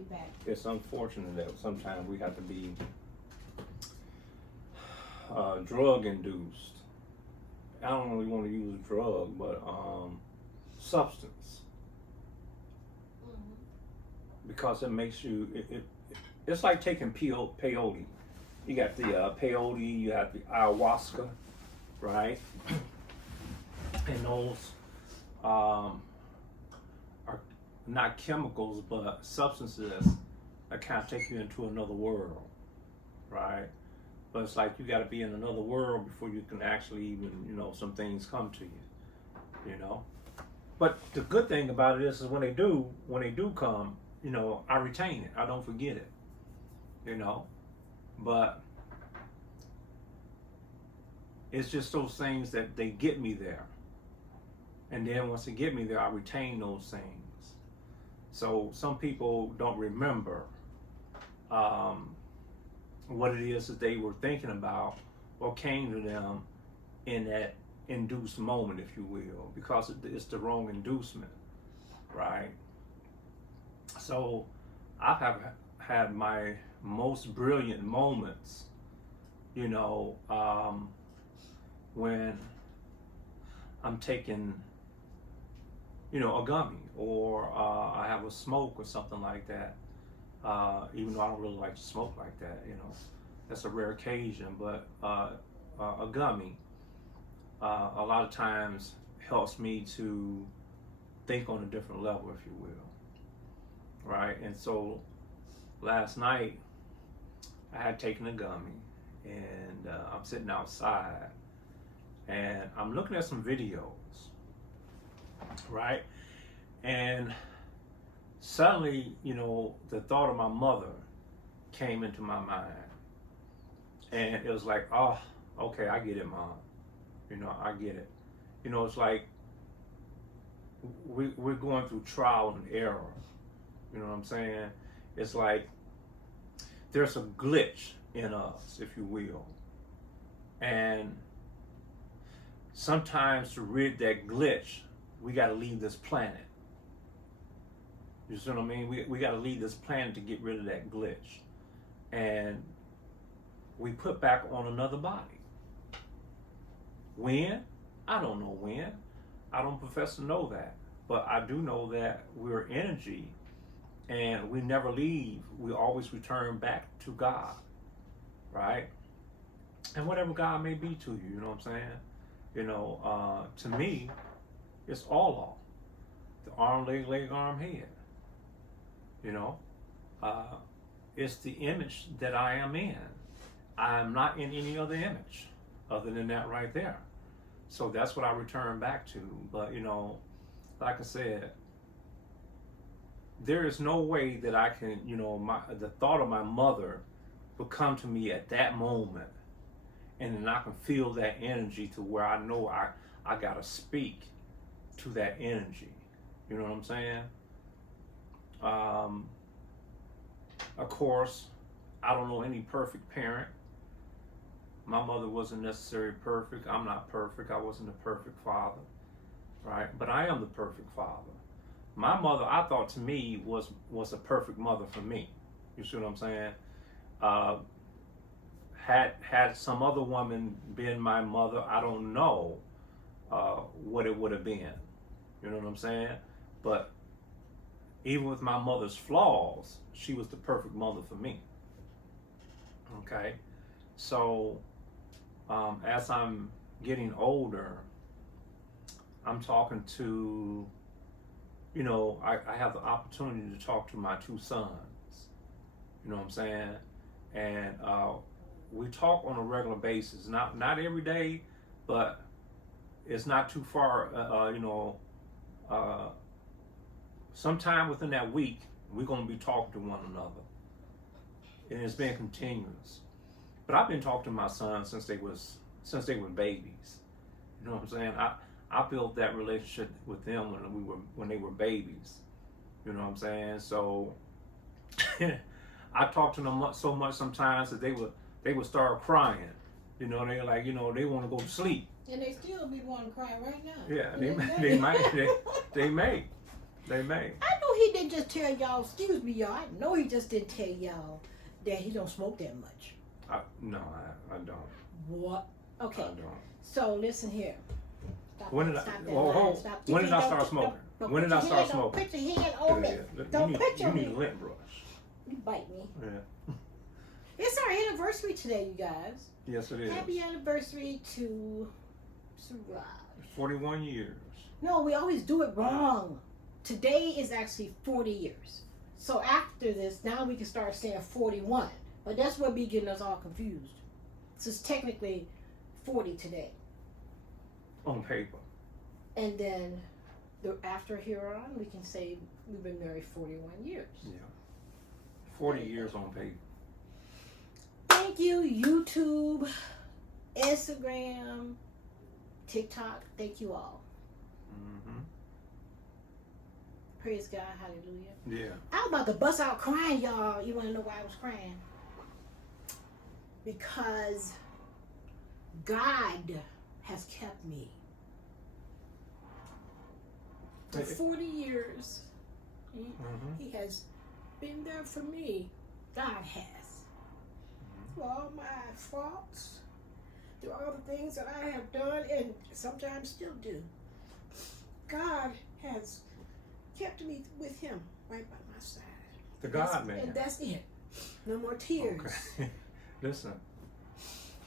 be back. It's unfortunate that sometimes we have to be drug induced. I don't really want to use drug, but substance, because it makes you. It's like taking peyote. You got the peyote, you have the ayahuasca, right? And those are not chemicals, but substances that kind of take you into another world, right? But it's like you got to be in another world before you can actually even, some things come to you, But the good thing about it is when they do come, I retain it. I don't forget it, But it's just those things that they get me there. And then once they get me there, I retain those things. So some people don't remember what it is that they were thinking about or came to them in that induced moment, if you will, because it's the wrong inducement, right? So I have had my most brilliant moments, when I'm taking, a gummy, or I have a smoke or something like that. Even though I don't really like to smoke like that, that's a rare occasion, but a gummy a lot of times helps me to think on a different level, if you will, right? And so last night I had taken a gummy, and I'm sitting outside and I'm looking at some videos, right? And suddenly, the thought of my mother came into my mind. And it was like, oh, okay, I get it, Mom. I get it. It's like we're going through trial and error. You know what I'm saying? It's like there's a glitch in us, if you will. And sometimes to rid that glitch, we got to leave this planet. You see what I mean? We got to leave this planet to get rid of that glitch. And we put back on another body. When? I don't know when. I don't profess to know that. But I do know that we're energy, and we never leave. We always return back to God, right? And whatever God may be to you, you know what I'm saying? To me, it's all. The arm, leg, arm, head. It's the image that I am in. I am not in any other image other than that right there. So that's what I return back to. But, like I said, there is no way that I can, the thought of my mother would come to me at that moment, and then I can feel that energy to where I know I got to speak to that energy. You know what I'm saying? Of course, I don't know any perfect parent. My mother wasn't necessarily perfect. I'm not perfect. I wasn't a perfect father, right? But I am the perfect father. My mother, I thought, to me, was a perfect mother for me. You see what I'm saying? Had some other woman been my mother, I don't know what it would have been. You know what I'm saying? But even with my mother's flaws, she was the perfect mother for me. Okay? So, as I'm getting older, I'm talking to, I have the opportunity to talk to my two sons. You know what I'm saying? And we talk on a regular basis. Not every day, but it's not too far, sometime within that week, we're going to be talking to one another. And it's been continuous. But I've been talking to my sons since they were babies. You know what I'm saying? I built that relationship with them when they were babies. You know what I'm saying? So I talked to them so much sometimes that they would start crying. They're like, they want to go to sleep. And they still be wanting to cry right now. Yeah, they may. They may. I know he didn't just tell y'all, excuse me, y'all. I know he just didn't tell y'all that he don't smoke that much. No, I don't. What? Okay. I don't. So listen here. Stop When did that, I? stop that Well, line. hold. Stop. When did I start Don't smoking? put When did I your start hand- smoking? Don't put your hand on me. Don't put your You need a hand. lint brush. You bite me. Yeah. It's our anniversary today, you guys. Yes, it is. Happy anniversary to Suraj. 41 years. No, we always do it wrong. Today is actually 40 years. So after this, now we can start saying 41. But that's what be getting us all confused. So it's technically 40 today. On paper. And then after here on, we can say we've been married 41 years. Yeah. 40 years on paper. Thank you, YouTube, Instagram, TikTok. Thank you all. Mm-hmm. Praise God. Hallelujah. Yeah. I was about to bust out crying, y'all. You want to know why I was crying? Because God has kept me. For 40 years, he has been there for me. God has. For all my faults, through all the things that I have done and sometimes still do. God has kept me with him right by my side. The God man. And that's it. No more tears. Okay. Listen.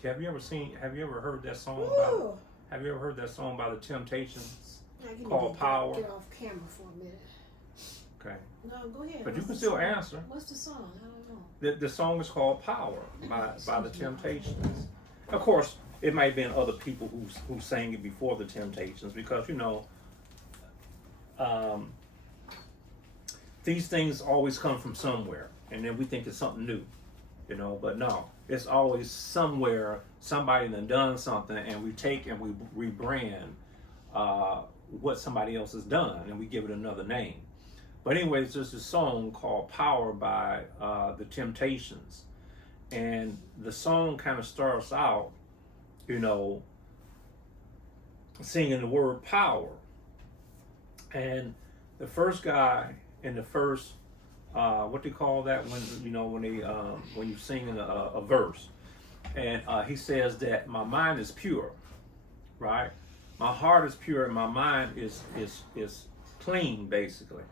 Have you ever heard that song Ooh. have you ever heard that song by the Temptations Now, called Power? Get off camera for a minute. Okay. No, go ahead. But What's you can the still song? answer. What's the song? I don't know. The song is called Power by the Temptations. Of course, it might have been other people who sang it before the Temptations because, these things always come from somewhere. And then we think it's something new, but no. It's always somewhere somebody done something and we take and we rebrand what somebody else has done and we give it another name. But anyways, there's this song called Power by the Temptations. And the song kind of starts out, singing the word power. And the first guy in the first, what do you call that when you sing in a verse. And he says that my mind is pure, right? My heart is pure and my mind is clean, basically.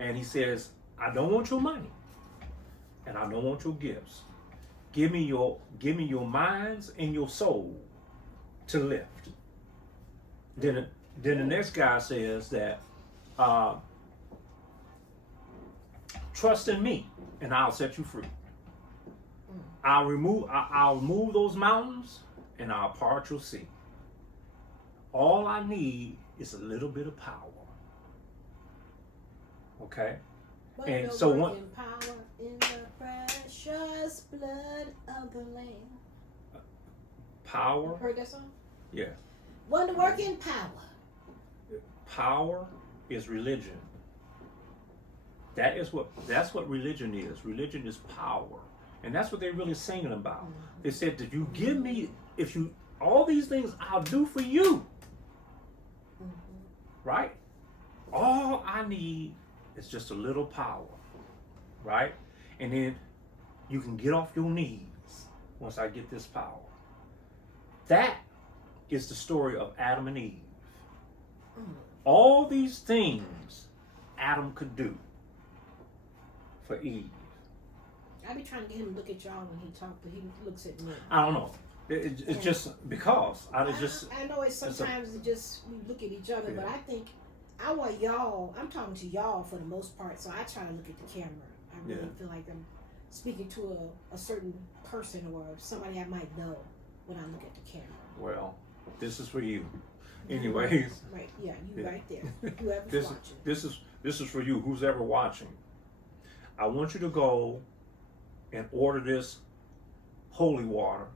And he says, I don't want your money, and I don't want your gifts. Give me your minds and your soul to lift. Then the next guy says that trust in me, and I'll set you free. I'll move those mountains, and I'll part your sea. All I need is a little bit of power. Okay? And so what? Power in the precious blood of the Lamb. Power? You heard that song? Yeah. Wonder working power. Power is religion. That's what religion is. Religion is power. And that's what they're really singing about. Mm-hmm. They said that you give me, all these things I'll do for you. Mm-hmm. Right? All I need is just a little power. Right? And then you can get off your knees once I get this power. That is the story of Adam and Eve. Mm-hmm. All these things Adam could do for Eve. I be trying to get him to look at y'all when he talks, but he looks at me. I don't know. It's just because I know it's sometimes we look at each other, yeah. But I think I want y'all. I'm talking to y'all for the most part, so I try to look at the camera. I really feel like I'm speaking to a certain person or somebody I might know when I look at the camera. Well, this is for you. Anyways. Right. Yeah. You right there. Whoever's watching. This is for you. Who's ever watching? I want you to go and order this holy water,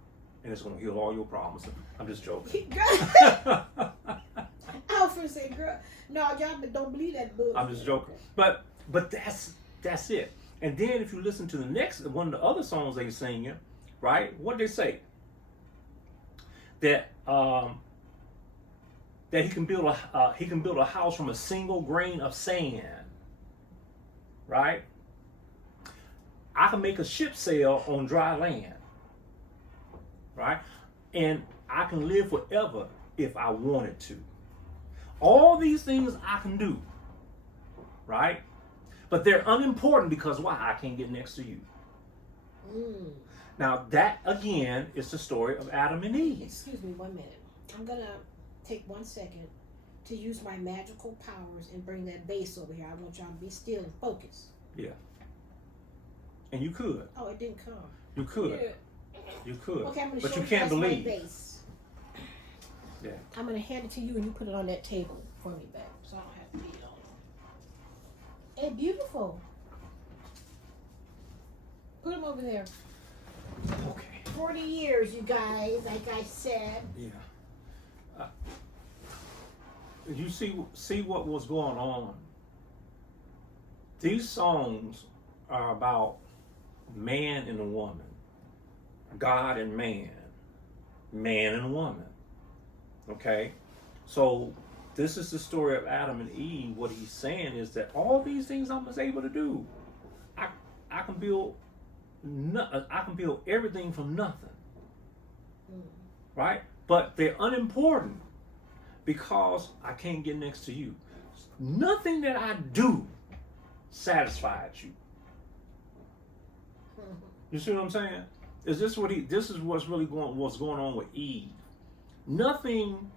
and it's going to heal all your problems. I'm just joking. I was going to say, girl, no, y'all don't believe that book. I'm just joking. But that's it. And then if you listen to the next one of the other songs they singing, right? What they say? That that he can build a house from a single grain of sand, right? I can make a ship sail on dry land, right? And I can live forever if I wanted to. All these things I can do, right? But they're unimportant because why? I can't get next to you. Now that again is the story of Adam and Eve. Excuse me 1 minute. I'm gonna take 1 second to use my magical powers and bring that bass over here. I want y'all to be still and focus. Yeah. And you could. Oh, it didn't come. You could. Yeah. You could. Okay, I'm gonna but show you can't believe. My bass. Yeah. I'm gonna hand it to you and you put it on that table for me back, so I don't have to beat it on. Hey, beautiful. Put them over there. Okay. 40 years, you guys, like I said. Yeah. You see what was going on. These songs are about man and a woman, God and man and woman. Okay? So this is the story of Adam and Eve. What he's saying is that all these things I was able to do. I can build everything from nothing. Right? But they're unimportant because I can't get next to you. Nothing that I do satisfies you. You see what I'm saying? This is what's really what's going on with Eve. Nothing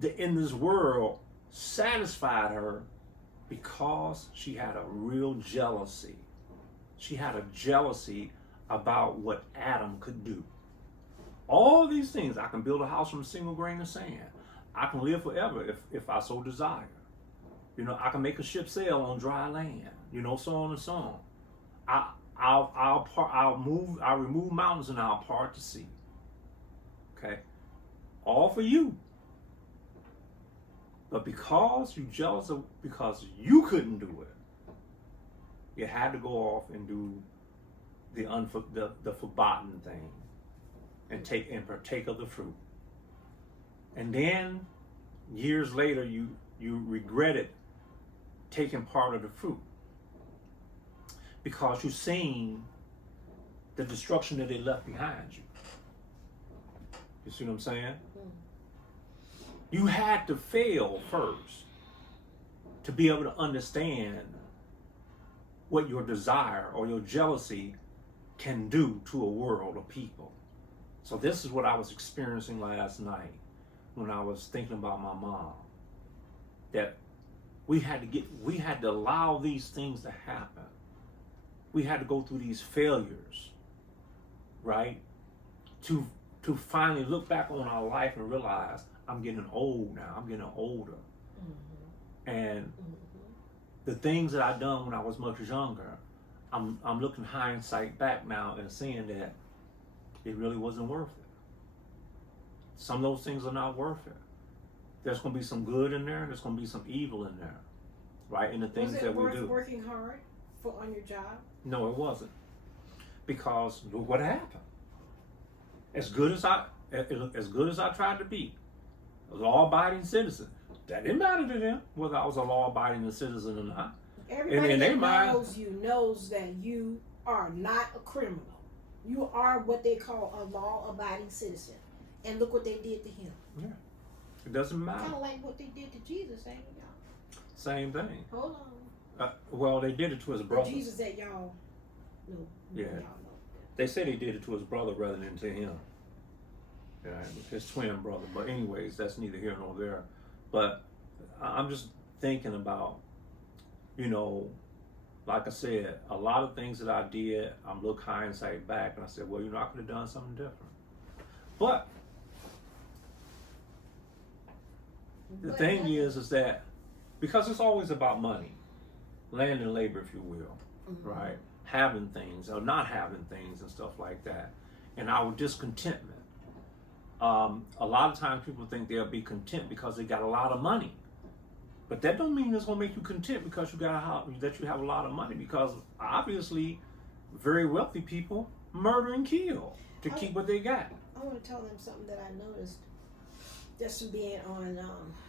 in this world satisfied her because she had a real jealousy. She had a jealousy about what Adam could do. All these things, I can build a house from a single grain of sand. I can live forever if I so desire. You know, I can make a ship sail on dry land. You know, so on and so on. I'll remove mountains and I'll part the sea. Okay, all for you. But because you're jealous because you couldn't do it, you had to go off and do the forgotten thing and partake of the fruit. And then years later, you regretted taking part of the fruit because you've seen the destruction that they left behind you. You see what I'm saying? You had to fail first to be able to understand what your desire or your jealousy can do to a world of people. So this is what I was experiencing last night when I was thinking about my mom. That we had to allow these things to happen. We had to go through these failures, right? To finally look back on our life and realize I'm getting old now. I'm getting older. And the things that I done when I was much younger, I'm looking hindsight back now and seeing that it really wasn't worth it. Some of those things are not worth it. There's going to be some good in there. There's going to be some evil in there, right? In the things that we do. Was it worth working hard on your job? No, it wasn't. Because look what happened. As good as I tried to be, a law-abiding citizen, that didn't matter to them whether I was a law-abiding citizen or not. Everybody that knows you knows that you are not a criminal. You are what they call a law-abiding citizen. And look what they did to him. Yeah. It doesn't matter. Kind of like what they did to Jesus, ain't it, y'all? Same thing. Hold on. Well, they did it to his brother. The Jesus that y'all know. Yeah. Y'all know. They said he did it to his brother rather than to him. Yeah, his twin brother. But anyways, that's neither here nor there. But I'm just thinking about, you know, like I said, a lot of things that I did, I'm look hindsight back and I said, well, you know, I could have done something different. But the thing is that because it's always about money, land and labor, if you will, right? Having things or not having things and stuff like that, and our discontentment. A lot of times people think they'll be content because they got a lot of money, but that don't mean it's gonna make you content because you have a lot of money. Because obviously, very wealthy people murder and kill to keep what they got. I want to tell them something that I noticed. just from being on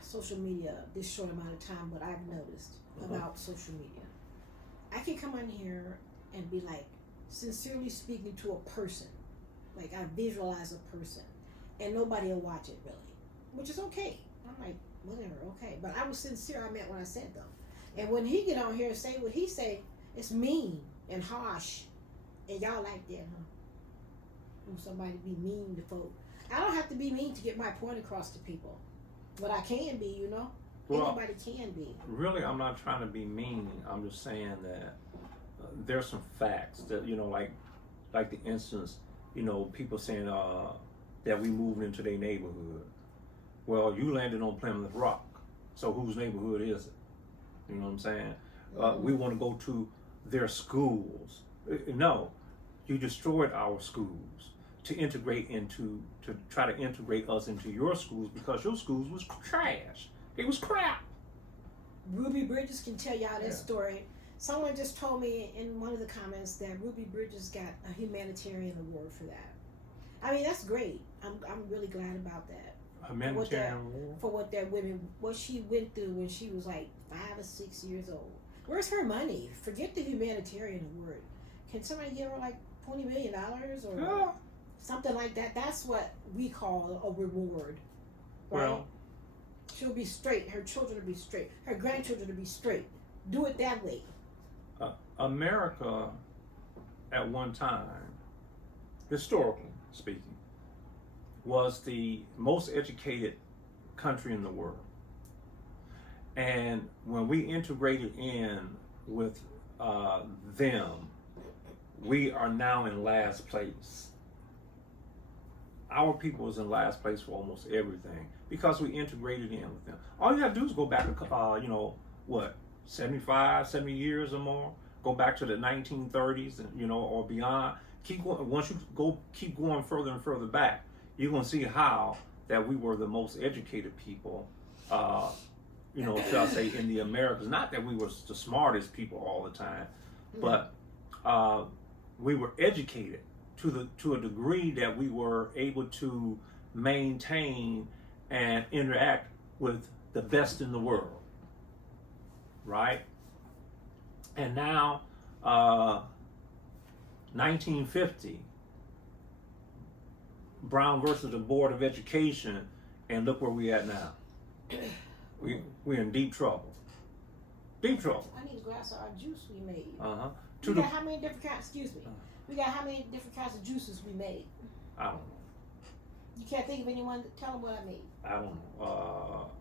social media this short amount of time, what I've noticed about social media. I can come on here and be like sincerely speaking to a person. Like I visualize a person and nobody will watch it really, which is okay. I'm like, whatever, okay. But I was sincere, I meant what I said though. And when he get on here and say what he say, it's mean and harsh. And y'all like that, huh? When somebody be mean to folk. I don't have to be mean to get my point across to people. But I can be, you know? Well, anybody can be. Really, I'm not trying to be mean. I'm just saying that there's some facts that, you know, like the instance, you know, people saying that we moved into their neighborhood. Well, you landed on Plymouth Rock, so whose neighborhood is it? You know what I'm saying? We want to go to their schools. No, you destroyed our schools to try to integrate us into your schools because your schools was trash. It was crap. Ruby Bridges can tell y'all that story. Someone just told me in one of the comments that Ruby Bridges got a humanitarian award for that. I mean, that's great. I'm really glad about that. Humanitarian award? For what she went through when she was like 5 or 6 years old. Where's her money? Forget the humanitarian award. Can somebody give her like $20 million or something like that? That's what we call a reward. Right? Well, she'll be straight. Her children will be straight. Her grandchildren will be straight. Do it that way. America, at one time, historically speaking, was the most educated country in the world. And when we integrated in with them, we are now in last place. Our people is in last place for almost everything because we integrated in with them. All you have to do is go back, 75, 70 years or more. Go back to the 1930s, or beyond. Once you keep going further and further back, you're gonna see how that we were the most educated people. Shall I say, in the Americas? Not that we were the smartest people all the time, but we were educated to a degree that we were able to maintain and interact with the best in the world, right? And now, 1950, Brown versus the Board of Education, and look where we at now. We're in deep trouble. Deep trouble. I need a glass of our juice we made. We got how many different kinds? Excuse me. We got how many different kinds of juices we made? I don't know. You can't think of anyone? Tell them what I made. I don't know.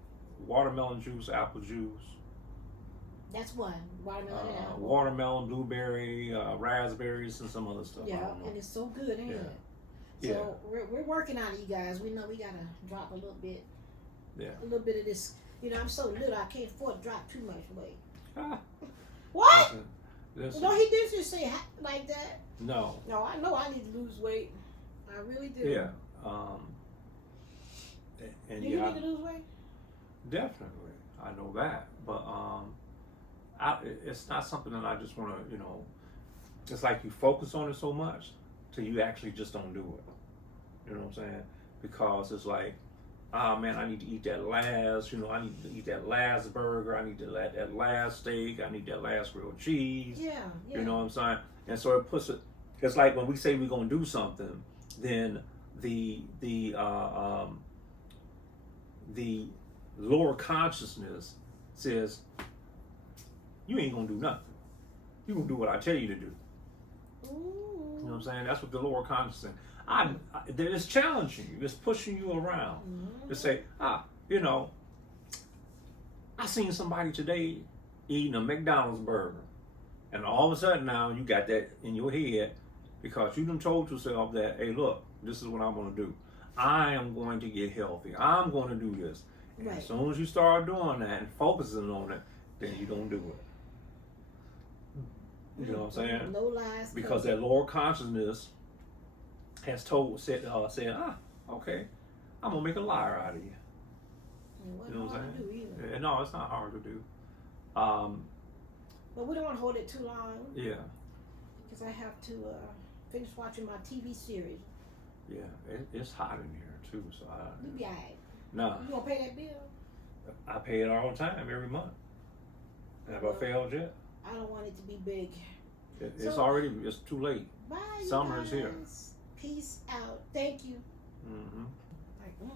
Watermelon juice, apple juice. That's one. Watermelon and apple. Watermelon, blueberry, raspberries, and some other stuff. Yeah, and it's so good, ain't it? So we're working on it, you guys. We know we gotta drop a little bit. Yeah. A little bit of this. I'm so little, I can't afford to drop too much weight. What? Listen. No, he did just say like that. No. No, I know I need to lose weight. I really do. Yeah. And do you need to lose weight? Definitely, I know that. But it's not something that I just want to, it's like you focus on it so much till you actually just don't do it. You know what I'm saying? Because it's like, man, I need to eat that last, I need to eat that last burger, I need to eat that last steak, I need that last grilled cheese. Yeah. You know what I'm saying? And so it puts it, it's like when we say we're going to do something, then the lower consciousness says, you ain't going to do nothing. You're going to do what I tell you to do. Ooh. You know what I'm saying? That's what the lower consciousness it's challenging you. It's pushing you around. To say, I seen somebody today eating a McDonald's burger. And all of a sudden now you got that in your head because you done told yourself that, hey, look, this is what I'm going to do. I am going to get healthy. I'm going to do this. And as soon as you start doing that and focusing on it, then you don't do it. You know what I'm saying? No lies. Because that lower consciousness has said, okay, I'm going to make a liar out of you. You know what I'm saying? No, it's not hard to do. But we don't want to hold it too long. Yeah. Because I have to finish watching my TV series. Yeah, it's hot in here too, so We'll be all right. Nah. You gonna pay that bill? I pay it all the time, every month. Have I failed yet? I don't want it to be big. It's too late. Bye, Summer is here. Peace out. Thank you. Mm-hmm. Like,